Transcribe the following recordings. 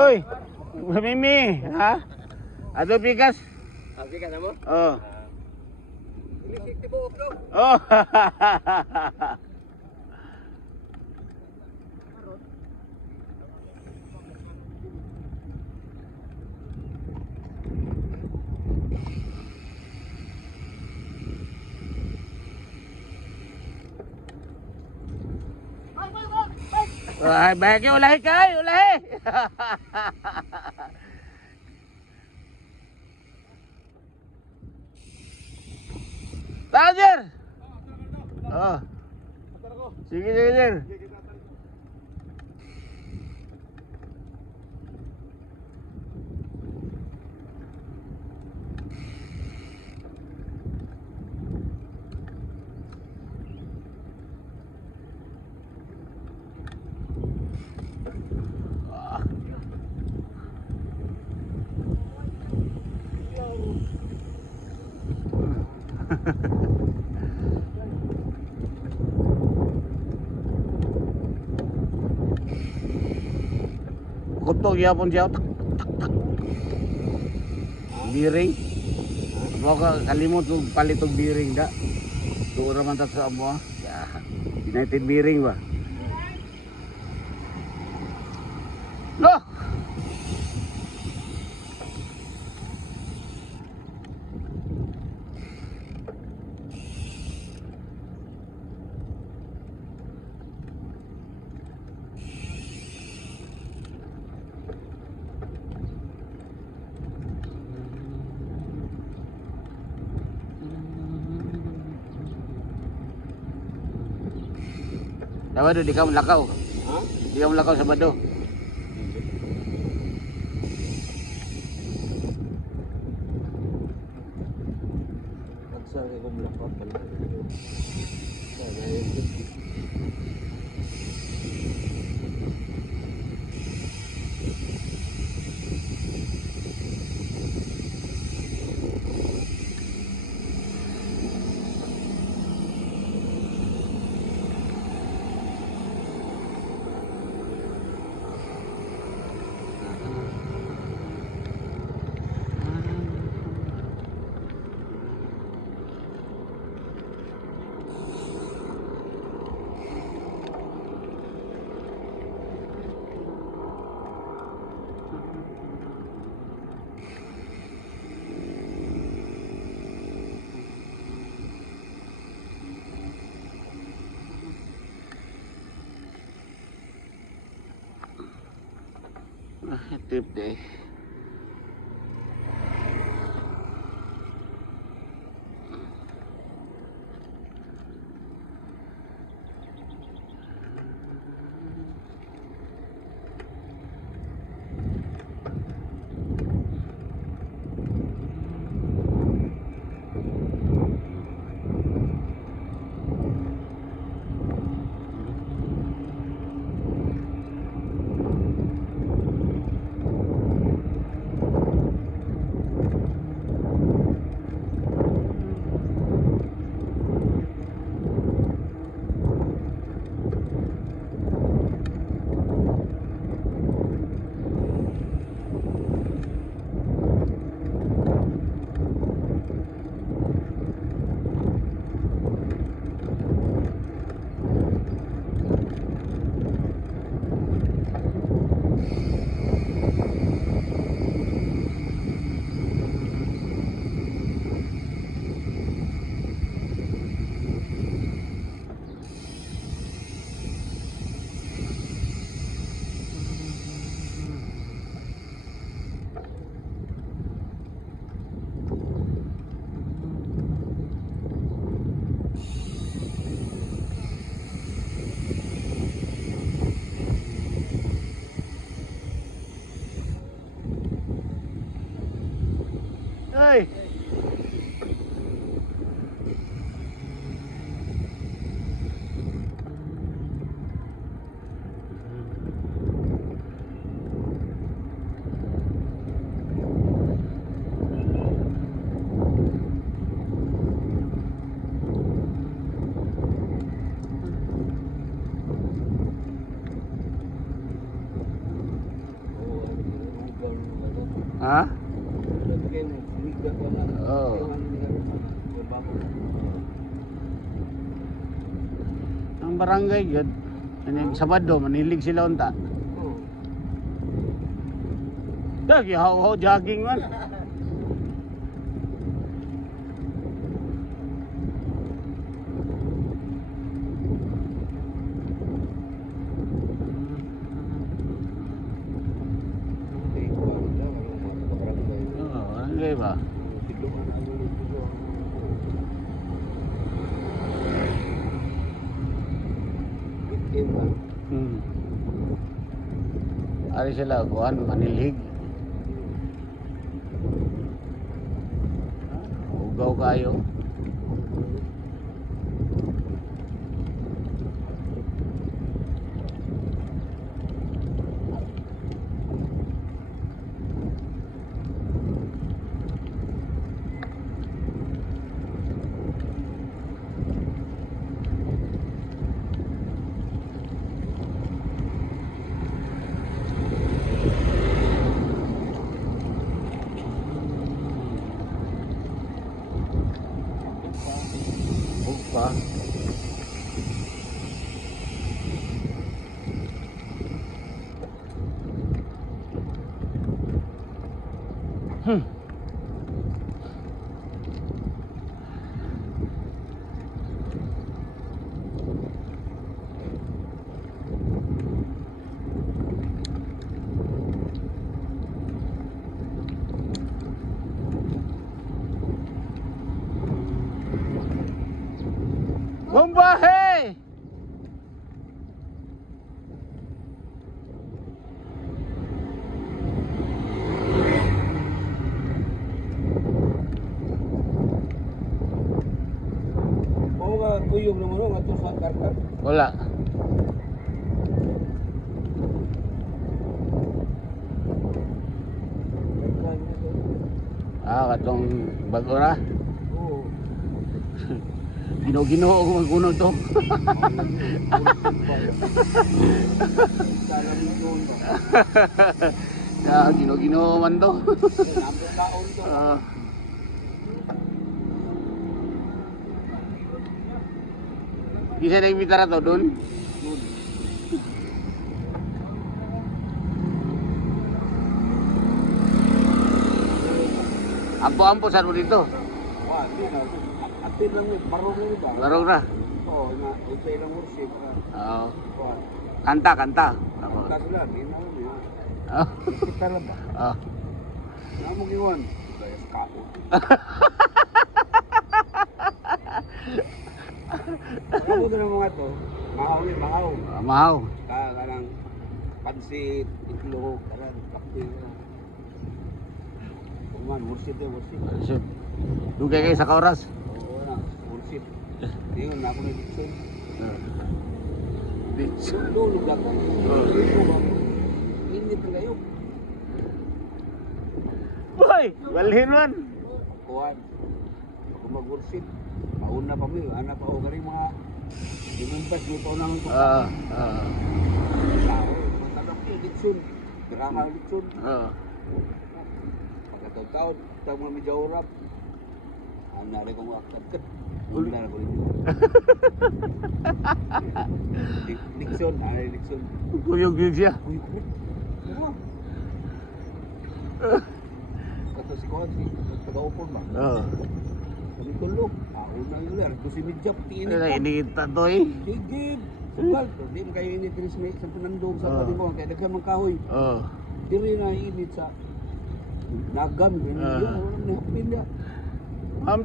Oy, Mimi, ha? Ato pikas? Pikas mo? Oh. Ini buok do. Oh. Ay, baik yung ulahi kay, ulahi. Tajer. Oh. Sige, sige, sige. Kutok yapon siya. Biring. Baka kalimot og palit og biring da. Tuura man ta sa amo. United biring ba? Loh. Sabado di ka lakaw. Ha? Di ka lakaw Sabado. Agsa ko blackout pala. Tip deh. Oo. Ang barangay yun. Ang Sabado, manilig sila unta. Dagi, how jogging man. Oo, barangay ba? Hmm. Ari sila, kuhan, manilig. Ugaw kayo. Pa. Bombahe! Oo nga, kuyog naman o, nga ito sa karkar. Wala. Katong bago ra. Oo. Ginoo-ginoo ako magkuno to. Ginoo-ginoo man to. Ah. Bisa nag-imbita na to doon? Ampo-ampo saan mo dito? Wah, di na. Atin lang yun, marunong yun ba? Larong na. Oo, na, ito ilang worship. Oo. Wah, Kanta, kanta. Ako. kaso lang, di na alam yun. Ah. Kita lang ba? Ah. Namang iwan. Gayas kao. Ano na mga to? Mahaw yun, mahaw. Mahaw. Karang pansit, itlog, karang kape. Kuman, worship yun, worship. Shit. Dugay kayo sa kauras. Oo na, worship. Di yun, ako na dito. Lulog lang ka. Init na kayo. Boy, walhin man. Kuhan. Kung mag-worship, mauna pa mo yun. Anak pa ako rin mga dinuntas dito ng tao. Matalak yung litsun. Biraha yung litsun. Pagkataon-taon, ito mga medyo urap. Ang nari kong akad-kad. Una na ko rin. Likson, ano yung likson? Kuyog-yug siya. Uy, kato si Kuhan, si taga-upon ba? Sabi ko, look, ako na yun. Gusto si Midjap, tiinit pa. Inikita to eh. Sige, sugal. Hindi mo kayo init rin sa pinandong sa panibong. Kaya nagka mang kahoy. Dili na init sa nagam. Hindi hapin niya. Ma'am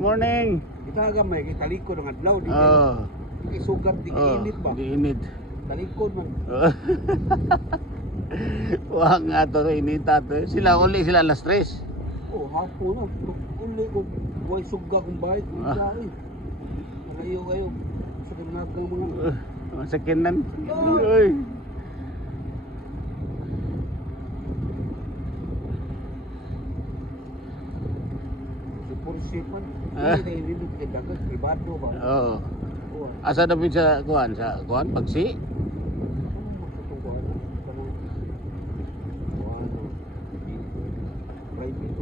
morning. Kita gamay, kay talikod ang adlaw. Di kay sugat, di kay init ba? Di init. Talikod man. Wag nga to inita to. Sila uli sila alas 3. Oh, hapon na. Uli ko, huwag suga kong bahay. Malayo kayo. Sa kinagang mga... Sakinan. Uy. Si Pursipan. Hindi na hinilog kay dagat. Privado ba? Oo. Oo. Asa na sa kuan? Sa kuan? Pagsi? Private.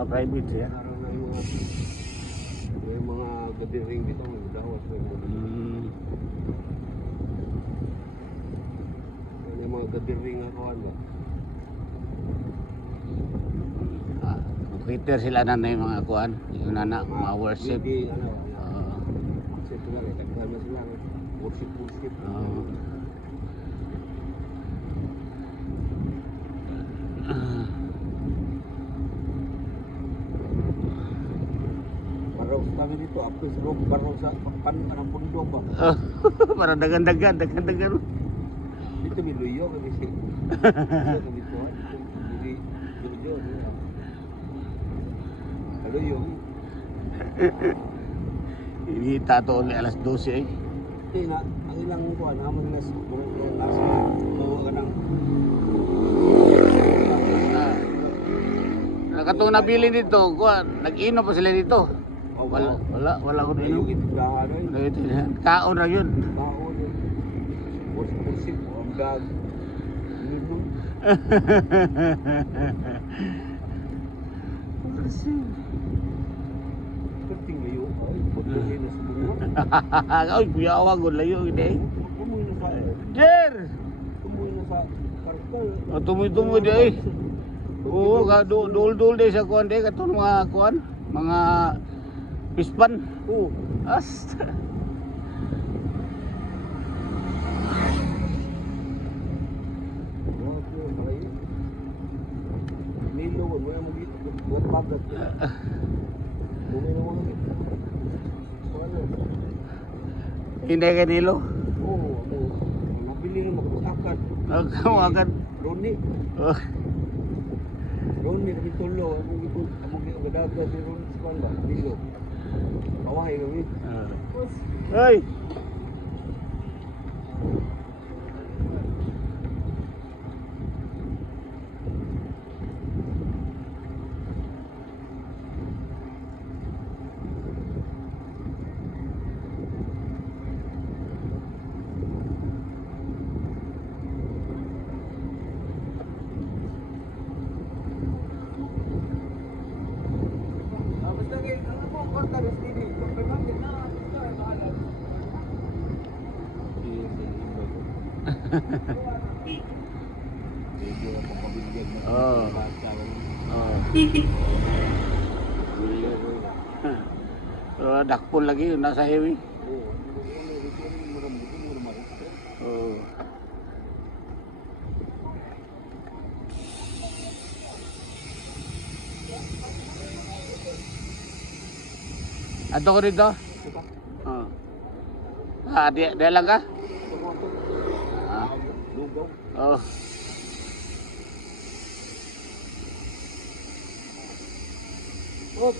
Private siya. Narang may mga gadiring dito, may dawas. May mga gadiring ako ano. Computer sila na yung mga kuan, yung nana, mga worship. Hindi, ano, kasi ito lang, tagdahan na sila. Worship. Baraw sa kami dito, apis rock, baraw sa papan ka ng pundo ba? Para dagan-dagan. Dito may luyo kami si. Dito kami po. Hindi, luyo. Luyo. Hindi tato ulit alas 12 eh. Hindi na, ang ilang kuha naman nasa mawa ka ng Nakatong nabili dito, kuan, nag-inom pa sila dito. Wala ko yung inom. itindahan. Kaon na yun. Baon. Worship, ang dag. Perting layo. Ay, pagkasin na sa bunga. Ay, kuyawa ko layo hindi. Tumuy na sa Jer! Tumuy na sa karkal. Tumoy di eh. Oo, dul di sa kuan di katong mga kuan, mga pispan. Oo. As. Nilo, mo yung magiging buat bagat. Bumili na mga Hindi ka nilo. Oo, nabili na magkakad. Agad. Ronnie. Ronnie, kami tulo. Among gadaga si Ronnie sa kwan ba? Nilo. Kawahay kami. Ay. Medyo napakabigyan na Oo. bata. Dakpol lagi yun, nasa highway. Oo, Oo. Ato ko dito? Oo. Di lang ka? Lugaw. Oo. Oh,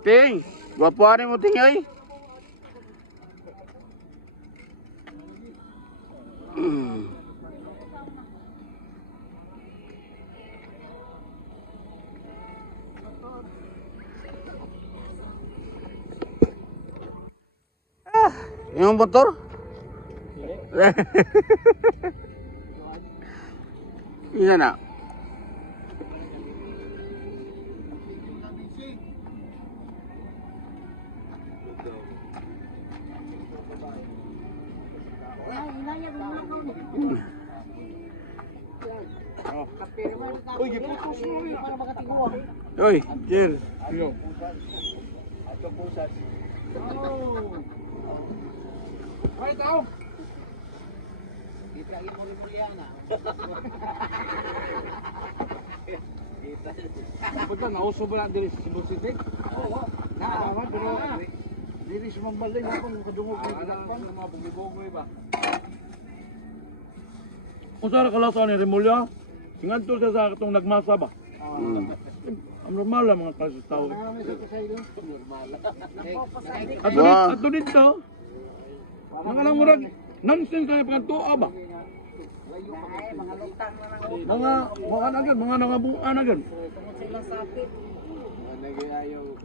Ting, gwapuan mo ting ay. Yung motor? Iya na. Uy, giputos mo yun para makatiguan. Oy, Jer. Ayo. Ato pusas. Oh. Ay, tao. Basta nauso ba lang dili sa Cebu City? Oo. Naman pero dili sa mambalay akong kadungog ni Dakpan mga bugibogoy ba. Kung saan kalasa ni Remulya, ingadto siya sa katong nagmasa ba? Ang normal lang mga kaso tao. At doon dito, mga lang murag, nonsense kaya pagkantua ba? Mga lutang na nang Mga agad, mga nangabuan agad. tungod sila sakit.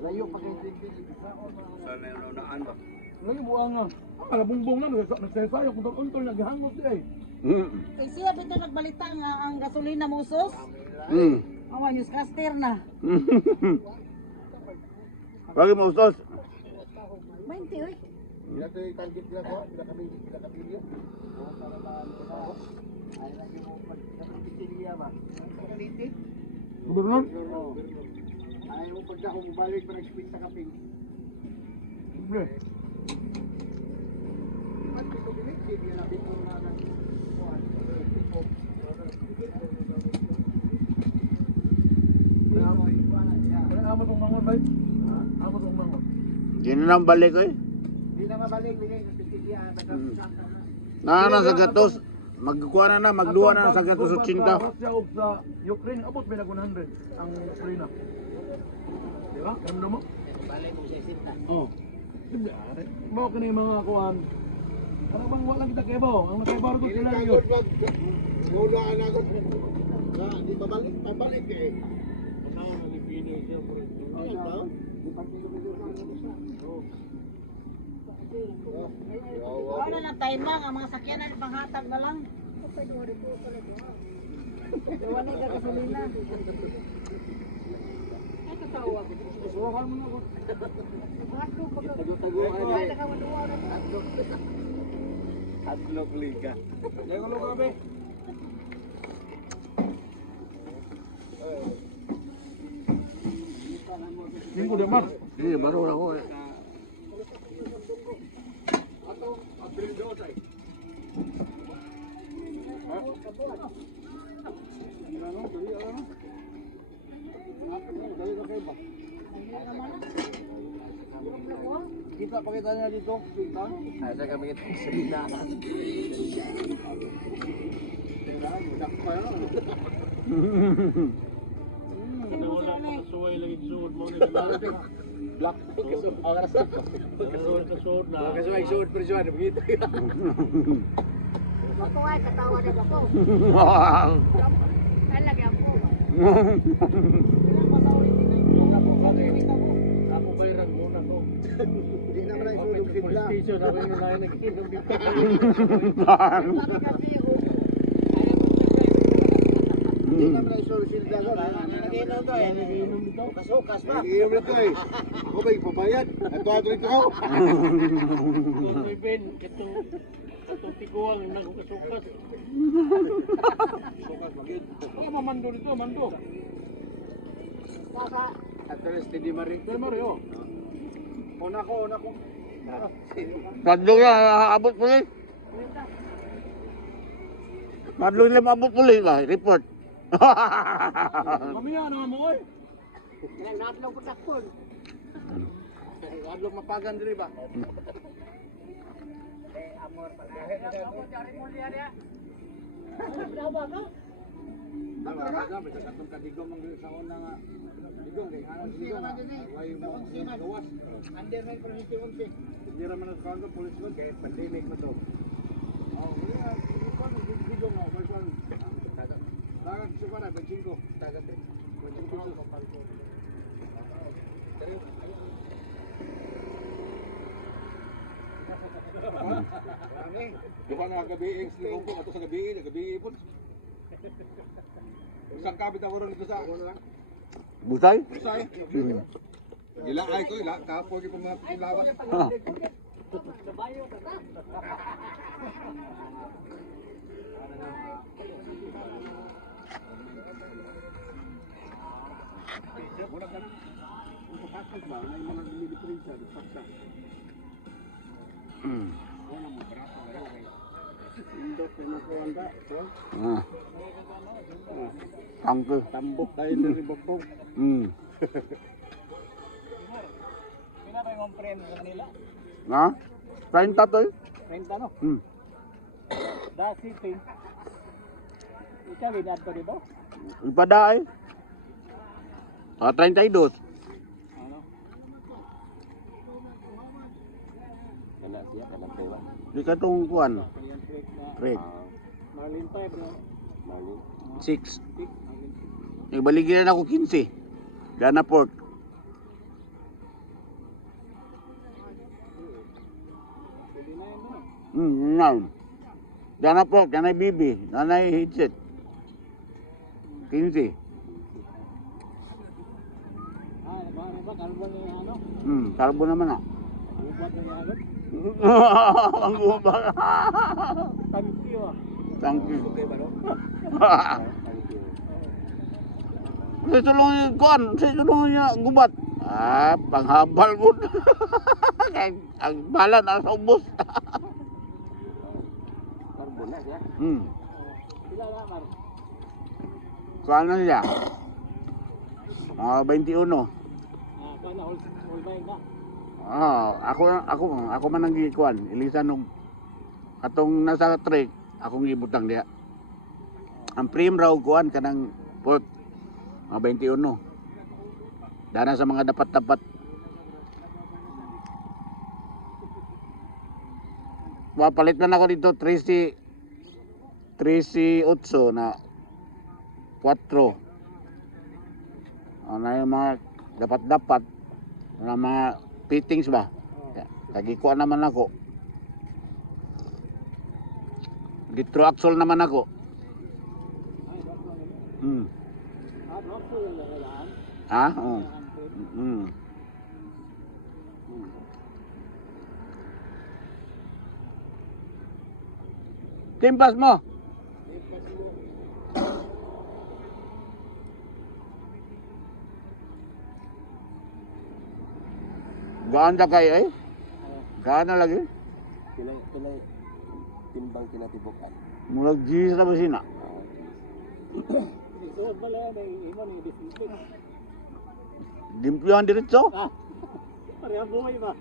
Layo pa kay Tintin. Sana yung naunaan ba? Ngayon buang nga. Ang bungbong na, nagsasayo kung untol naghangot siya eh. Kay siya bito nagbalita nga ang gasolina musos. Awa newscaster na. Lagi mo ustos. 20 oy. Ito yung target nila ko, nakabilio. Ay lagi mo pagkapitilya ba? Pagkalitit? Gubernur? Ay mo pagka kung balik pa nag-split sa kaping. Hindi. Ba't ito bilik? Sige na dito na Kaya amat ang mangon ba? Amat ang mangon. Di na nang balik eh. Hindi na mabalik, bigay ng pitilya. Na sa gatos. Magkuha na, magduwa na sa gatos 80. Sa Russia o sa Ukraine, abot may nag 100 ang Ukraine. Di ba? Alam mo? Balay mo sa isip na. Oo. Sige, bawa ka na yung mga kuhan. Ano bang walang kita kebo? Ang nakaibar ko sila yun. Wala na agad. Di babalik, babalik eh. Wala lang time lang ang mga sakyanan panghatag na lang. Wala ka gasolina. Ay katawa ko. Suwakan mo na ako. Ay nakawaduwa na. Adlok liga. Lego lo gabi. Minggu deh, Mar. Iya, baru ako eh. Kita pakita niya dito. Ay, sa kami kita sa binaan. Budak pa yun. Wala pa kasuway lagi suod mo ni Black. Oras na. kasuod na. Kasuway suot pero suot. Begitu. Ako ay katawa na ako. Ay lagi ako. Ako bayran muna ko. Hindi naman ay suot sila. Station na rin na nag-inom dito. Hindi naman ay suot sila. Nagiinom to eh. Nag-inom dito. Kasukas pa. Iinom na ito eh. Ako ba ipabayad? Ito ato ito ako. Kung may ben, katong tiguang nagkasukas. Kaya mamando dito, mando. Saka Ato rin steady marik. Dahil Mario. Una ko. Padlo na, abot pulis. Padlo na abot pulis ba? Report. Mamaya naman mo eh. ilang natlong putakpon. Adlok mapagan diri ba? Amor pala. Amor dari mulia dia. Berapa ka? Katong kadigong ang sa una nga. Digong kay ana digong. Way mo gawas. Under na pero hindi unsi. Hindi ra man sa kanto pulis ko kay pandemic mo to. Oh, wala. Digong mo version. Dagat sa para bajingo. Dagat. Bajingo. Di ba na gabi extra ko ato sa gabi po. Isang kapit ako ron dito sa Busay? Busay. Ila ay ko ila kapo gi mga lawas. Wala ka na. Ang pakas ba? May mga diferensya. Paksa. Wala mo braso. Indok kay makuwanda. Ah. Tangke. Tambok tayo dari bokbok. Pina ba yung friend sa kanila? Na? 30 to eh. 30 no? Hmm. Da City. Ikaw ginad to dito? Ipada eh. 32. Ano? Kana siya kana pera. Di ka tong kuan. Kaya trick na Fred. Marlin 5 no? Mali. 6. Pick Marlin 6. Ibaligyan ako 15. Gana Port. Pwede na yun no? Now. Gana Port, gana Bibi, gana headset. 15. Ba kalbo na yung ano? Karbo naman ah. Ubat na yung agad? Ang guba. Thank you ah. Thank you. Okay ba no? Sa tulong yung kuan, sa tulong niya gubat. Ah, panghabal mo. Ang bala na sa ubos. Karbo na siya. Sila na Mar. Kuan na siya. Mga 21. Paano all buying ka? Ako man ang gikuan, ilisan og katong nasa trek, akong ibutang diha. Ang prim raw kuan kanang port mga 21. Dana sa mga dapat-dapat. Palit man ako dito 13 8 na 4. Ano yung mga dapat-dapat na mga fittings ba? Tagikuan naman ako. Gitro axle naman ako. Rock po yung kailangan. Ha? Oo. Timpas mo. Gaan ka kayo eh? Gaan na lagi? Pilay timbang kinatibukan. Mulag Jesus na ba sina? Suot pala yan ay imo ni disiplin. Limpyo ang diretso? Pareha buhay ba?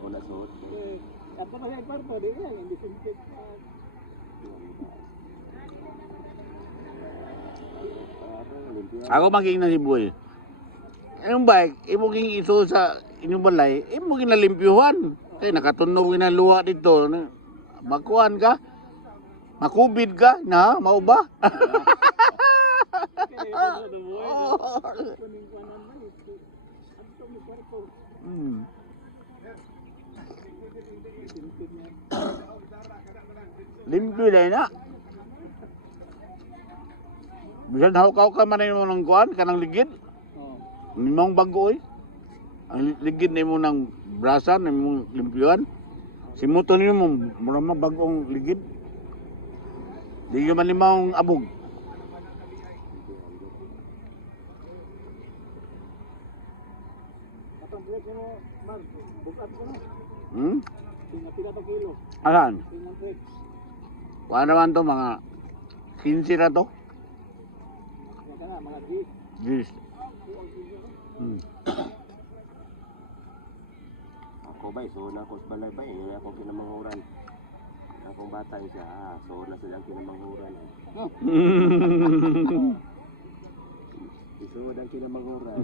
Una suot. Apa pa yung kwarto di ba yung disiplin. Ako maging na si Boy. Yung bike, imo ging iso sa inyong balay, imo ging nalimpyuhan. Kaya nakatunog na luha dito. Makuhan ka? Makubid ka? Na, mau ba? Limpyo na na. Bisan hawkaw ka man mo ng kuhan, kanang ligid. Mimong bago eh. Ang ligid na mo ng brasa, na mo limpyuhan. Simuto niyo mo, murama bagong ligid. Di man limang abog. Katong break mo, Mar, bukat ko na. Pila pa kilo. Asan? Tingnan break. Kuha naman to, mga 15 na to. Yan ka na, mga G. Jeez. Ako ba, so na ako sa balay ba, yun akong kinamanghuran. Akong bata siya, so na silang kinamanghuran. Iso ang kinamanghuran.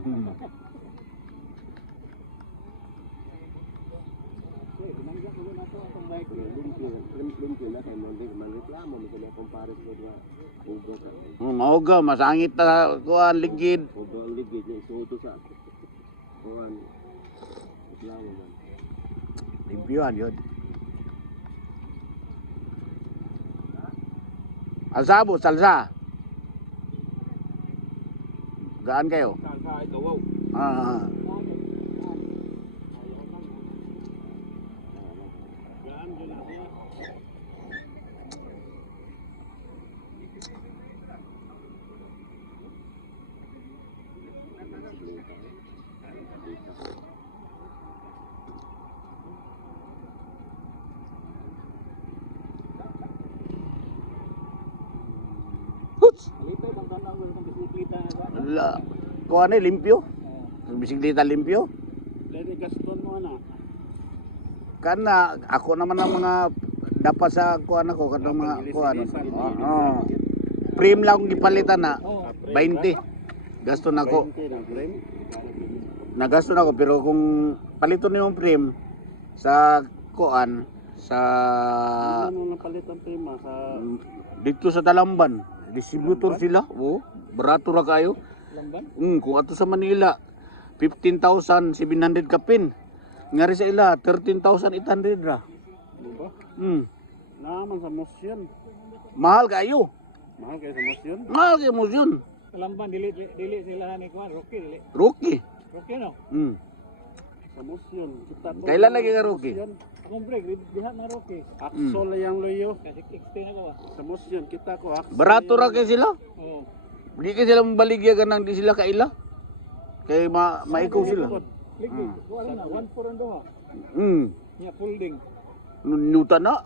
Okay, binangga ko na to atong bike. Limpyo na kay Monday, manreklamo, may kanya akong pares ko na ugo ka. Mauga, masangit na kuha ligid. Ugo ang ligid niya, isuto sa kuhan. Reklamo man. Limpyuhan yun. Asabo, salsa. Gaan kayo? Kakain ka, wow. Ah. goods? Alito, bang tanong ko itong bisikleta na ba? La, kuha na limpyo. Bisikleta limpyo. Dede gaston mo na. Kana ako naman ang mga dapat sa kuha na ko kanang mga kuha no. Oo. Frame lang akong gipalitan na 20. Gasto na ko. Nagasto na ko pero kung palito na yung frame sa kuan sa Ano napalit ang tema sa dito sa Talamban, distributor sila. Oh, barato ra kayo. Lamban? Kung ato sa Manila 15,700 kapin. Ngari sa ila 13,800 ra. Diba? Naman sa Musyon. Mahal kayo. Mahal kayo sa Musyon? Mahal kayo mo yun. Lamban, dili sila ni Kwan. Rocky, dili. Rookie. Rocky, no? Sa Musyon. Kailan lagi ka Rocky? Akong break, diha na Rocky. Axol yung loyo. Kasi 16 ako ba? Sa Musyon, kita ko. Barato ra kay sila. Oo. Di ka sila mabaligya ka nang di sila kaila. Kay maikaw sila. Ligi, wala na. 1-4 ang doha. Niya, folding. Nuta na.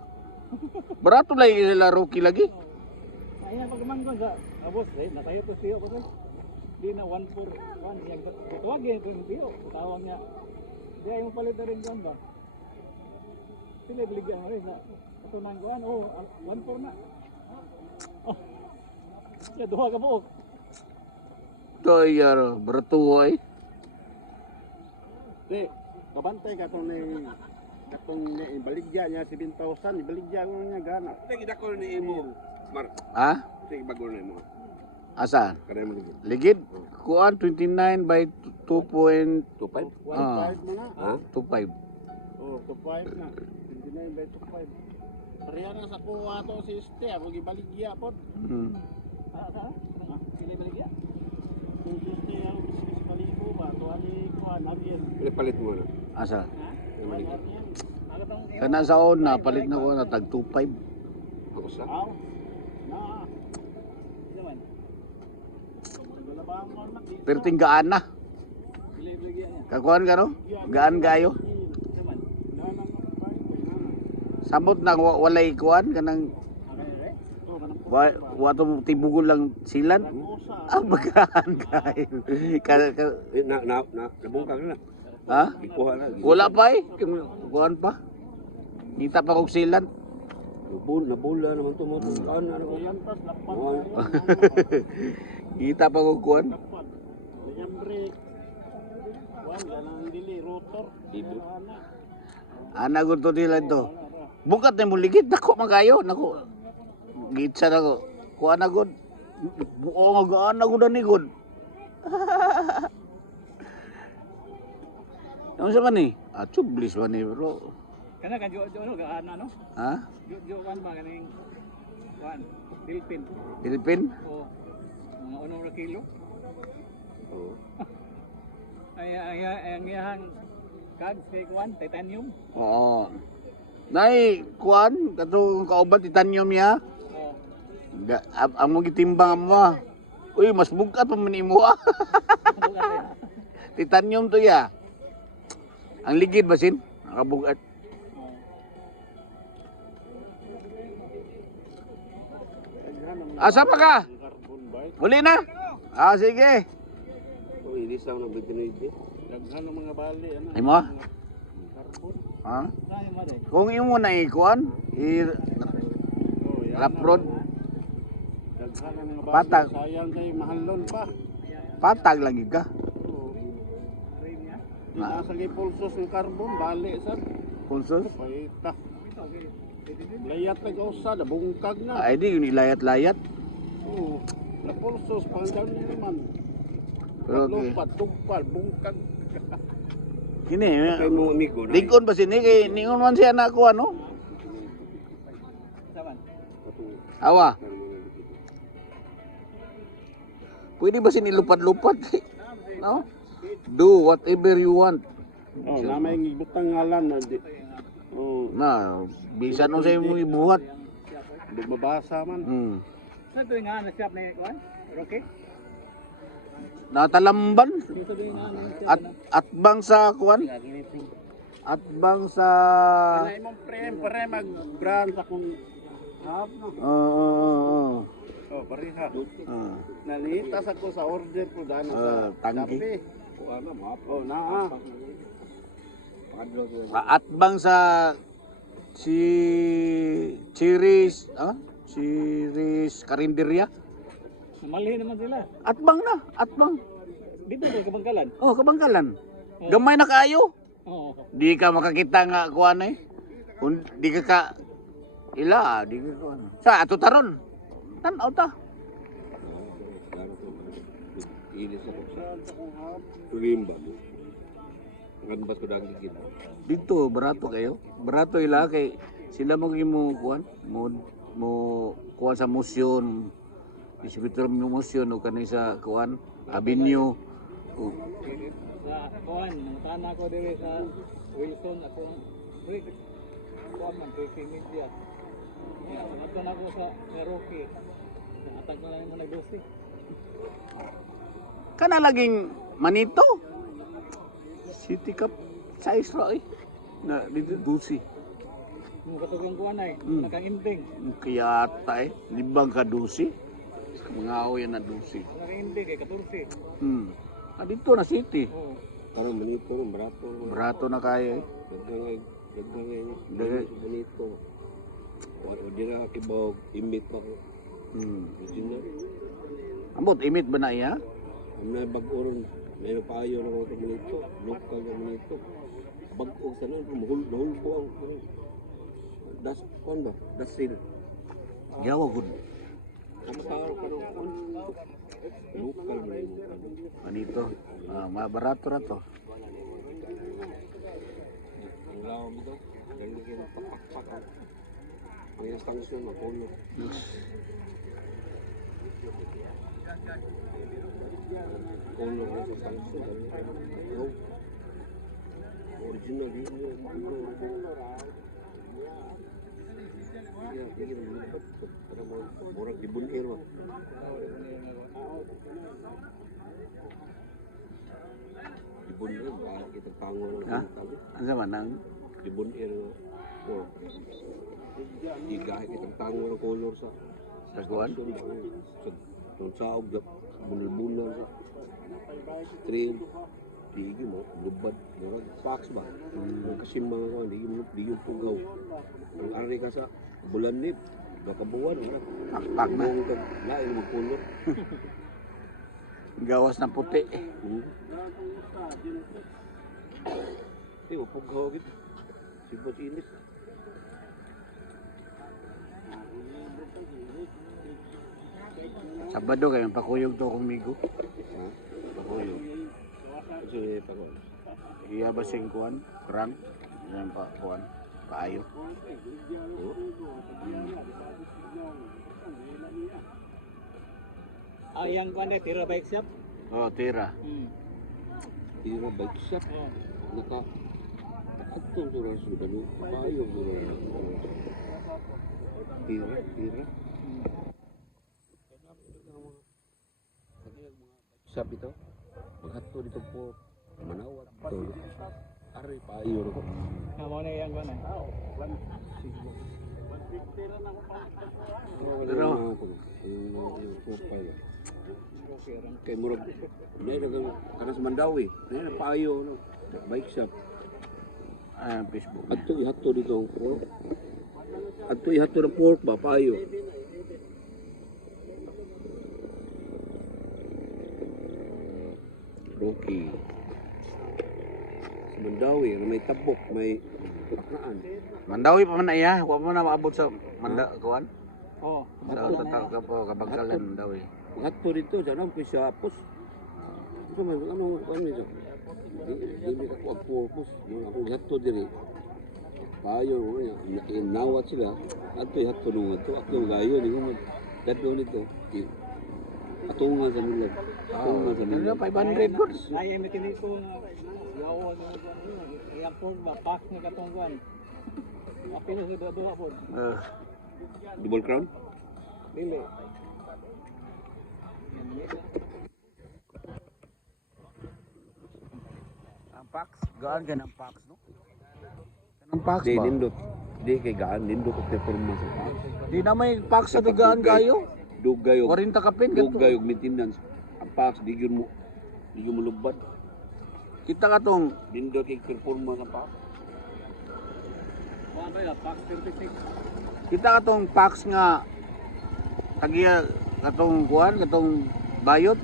Barato lagi sila Rookie lagi. Ay, pagmanggon sa abos, natayo to siyo ko. Di na 1-4. Yang tuwagin ko yung siyo. Tawag niya. Di ay mo palit na rin doon ba? Sila biligyan mo rin sa katunang kuhan. Oh, 1-4 na. Oh. Ya, duha ka buok. Toyar, barato ay. Di, kabantay ka itong baligya niya 7,000. Ibaligya ko niya gana. Sige, dako ni imo. Mar, Ha? sige, bago na imo. Asan? Kanay mo ligid. Ligid? Kuan 29 by 2.25. 25? 1.5 mo na. Ha? Oh, 2.5 na. 29 by 2.5. Pareha na sa kuha to si Ste. Ako gibaligya po. Sila baligya? Kung si Ste ako bisnis baligo ba? Tuwali kuha, nabiyan. Palit mo na. Asa? Kanay mo ligid. Kana sa una, palit na ko na tag 2.5. Ako sa? Aw. Na. Naman. Wala ba ang mga nakita? Pero tinggaan na. Sila baligya niya. Kakuan ka no? Gaan kayo. Naman. Nanang Samot na walay kuan kanang wato tibugol lang silan. Ang bagaan kayo. Nabungkag na. Ha? Ikuha na. Wala pa eh. Kuan pa. Kita pa kog silan. Nabula naman ito mo. Ano ko? lantas lapan. Kita pa kog kuan. Yang brake. Wan ganang dili rotor. Dito. Ana gud to nila to. Bukat na mo ligid nako man kayo. Nako. Gitsa nako. Kuan na gud. Oo nga gaan na gud ani gud. Ano sa man ni? Chublis man ni bro. Kana kan jo ano gaana no? Ha? Jo wan ba kaning wan Philippine. Philippine? O mga unong ra kilo. Oo. Ay ang iyang kag kay kwan titanium. Oo. Nay, kuan, katong kauban titanium ya. Oh. Amo gitimbang mo. Uy, mas bugat pa man imo. Titanium to ya. Ang ligid basin, nakabugat. Asa pa ka? Carbon bike. Uli na? Sige. Oh, ilisaw ng 29. Daghan ng mga bali ano. Ay mo? Carbon. Ha? Dahil mo day. Kung imo na ikuan, Oh, yan. rap road, Daghan ng mga bali. Patag. Sayang kay mahalon pa. patag lagi ka. Oo. Di nasa kay pulsos ng carbon bali sa Pulsos. paita. Layat na kausa, nabungkag na. Ay di yun ilayat-layat. Oo. Na pulsos pangdan naman. Pero okay. Lupat, tugpal, bungkag. Kini, Kay mo amigo na. Lincoln ba sini kay ningon man siya na ko ano? Saman. Awa. Pwede ba sini lupat-lupat? No? Do whatever you want. Oh, na may ibutang ngalan na di. Oh, Na, bisan mo sa imong ibuhat. di mabasa man. Sa ito nga na shop ni Juan? Rocky? Natalamban Ito din nga na at bang sa kuan? At bang sa Kanay mong pre mag brand sa kung hap no. Oo. O Oh, pariha. Ah. Nanitas ako sa order ko dahil sa tangki. kape. Wala, Oh, naa. Atbang sa si Chiris, Chiris Karinderya. Malhi naman sila. Atbang na, atbang. Dito sa Kabangkalan. Oh, kabangkalan. Gamay na kayo. Oo. Di ka makakita nga kuan eh. Kung di ka di ka kuan. Sa ato taron. Tanaw ta. Inis ako sa Tulimba. Nganbas ko dang gigit. Dito barato kayo. Barato ila kay sila mo kuan mo kuan sa musyon. Isipiter mo musyon o kanay sa kuan avenue. O, Sa kuan, nangutana ko diri sa Wilson akong break. Kuan man breaking media. Nangutana na ako sa Cherokee. Natag na lang mo na dosi. kana laging manito. City Cup size ra eh. Na dito dusi. Mo katugang kuan ay nakainting. Kaya tay libang ka dusi. Mga aoy na dusi. Nakainting kay 14. Dito na city. Oo. Parang manito, barato. Barato na kayo eh. Dagdangay. Dagdag- Manito. Wala din na kibog, imit pa ko. Original. Ambot imit ba na iya? Ang na bag-oron, may payo na ko manito. Local na manito. Bag-o sa nun, mahul ko ang das, kuan ba? Dasil. Yawa gud. Kamasaro ka rin kuan. Local na yun. Manito. Barato ra to. Ang lawang ito, ganyan kayo papak-pak. Ang instansyon, mapuno. Puno ko sa instansyon, ganyan. Original yun yun. Hindi mo lipat. Para mo, murag dibunir mo. Dibunir, baka kita pango ng Ha? tali. Asa man ang Dibunir mo. Di gahit kita pango ng color sa sa kuan? Sa saog, bunal-bunal sa trail. Digi mo, lubad, murag fax ba? Ang kasimbang ako, di yung pugaw. Ang ari ka sa bulanib, bakabuan, Pakpak na. lain mo color. Gawas na puti. Di mo pugaw gitu. Sibot inis. Sabado kayo pakuyog to kumigo. Ha? Pakuyog. Kasi may pagod. Iya ba sing kuan? Krang. Yan pa kuan. Paayo. Yang kuan ay tira bike shop. Oh, tira. Tira bike shop. Oo. Naka atong surat sudah lu payung sudah. Tira. Shop itu. Paghatto dito po manawat to. Ari payo ko. Amo na yang kuan ay. Kay murag nay dagang kanas Mandawi. Nay na payo no. Bike shop. Ang Facebook. Adto ihatto dito ang pork. Adto ihatto ng pork ba payo. Rocky. Sa Mandawi, may tabok, may tukraan. Mandawi pa man na iya. Wa mo na maabot sa kuan. Oo. Sa tatao ka po kabangkalan Mandawi. Ngadto dito, dyan po siya apos. So, ano niya? Hindi ka po agpurpos. Ako ngadto diri. Payo, inawat sila. Ato ihatto nung ato. Ako gayo, di mo dadlo nito. Atungan sa nila. Atungan sa nila. Ano 500 goods. Ay may tiniko na yawa na kuan. Yang pork ba pack na katong kuan. Apil sa dado po. Double crown? Dili. Ang Pax, gaan ka ng Pax, no? Kanang Pax Di, ba? nindot. Di kay gaan, nindot ko performance sa Pax. Di na may Pax sa tigaan kayo. dugay og 40 kapin dugay og maintenance. Ang packs di gyud mo lubad. Kita ka tong Dindot kay performance ang packs. Kuha ba yun? Pax 36. kita ka tong packs nga tagiya katong kuan katong bayot.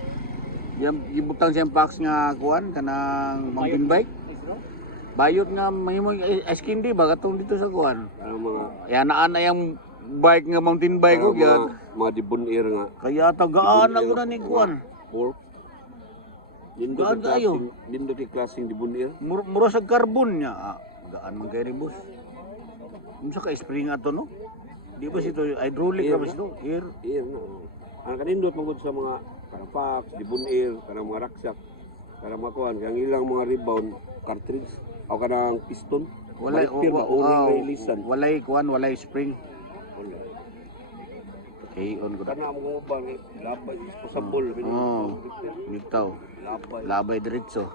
Yang gibutang siyang packs nga kuan kanang mountain bike. Isro? Bayot nga mahimo ice candy ba katong dito sa kuan. Para mga Ya naan na yung bike nga mountain bike ko para yan. mga dibon air nga. Kaya tagaan ako na ni kuan. Pork. Dindot Gaan kay kayo. klaseng dindot kay klaseng dibon air. Mura sa carbon niya. Gaan man kay boss. Unsa ka spring ato no? Di ba ito hydraulic Air, ra ba ito? Air. Air na. Ang kanindot mangod sa mga kanang packs, dibon air, kanang mga raksak, kanang mga kuan, kanang ilang mga rebound cartridge o kanang piston. Walay Balik ba o releasean. walay kuan, walay spring. Wala. Okay, on ko. Kana mo ba labay sa ball, Oh, bitaw. labay. Labay diretso.